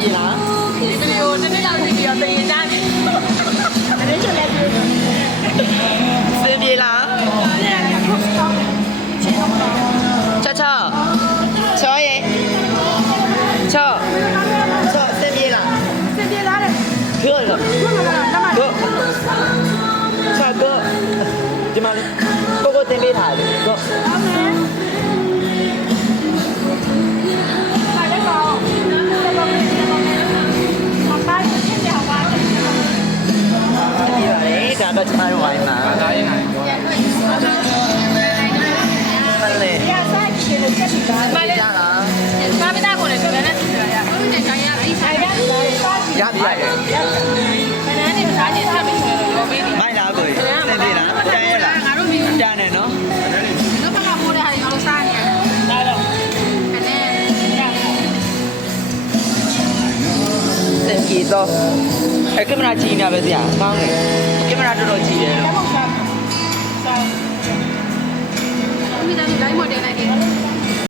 ပြေလား ဒီဗီဒီယိုတစ်နေ့လောက်ကြည့်ပြီးတော့သင်ရင်ကြားနေတရင်ချက်လည်းပြော စင်ပြေလားချောချောချောရေချောချောစင်ပြေလား စင်ပြေလားတဲ့ ပြောရ ဘုမကနမ go ချော go ဒီမှာကိုကိုတင်ပေးထားတယ် go အမေပါလေကောမပါရချင်းကြပါ့ ပြေပါလေဒါတော့ကျွန်တော်ဝိုင်းမှာ ဒါရင်နိုင် မလဲ ရဆိုင်ချင်လို့ချက်ပြီးသားပါလေ ရလား ပါမတာကိုလည်းပြန်နေတယ်ရဟုတ်တယ်ခိုင်းရပြီဆိုင်ရပြီ ရပြီရတယ် ခဏနေစားချင်ဆက်ပြီးဆိုတော့ရောပေးနေ မိုက်လားကိုစင်ပြေလားတန်ရလား ငါတို့မိ တန်တယ်နော် တို့ကမှပိုးတဲ့ဟာတွေငါတို့စားနေရတယ်ဒါတော့ခဏရ စင်ပြေတော့ကင်မရာကြည့်နေပဲဆရာကောင်းတယ်ကင်မရာတော်တော်ကြည့်တယ် တယ်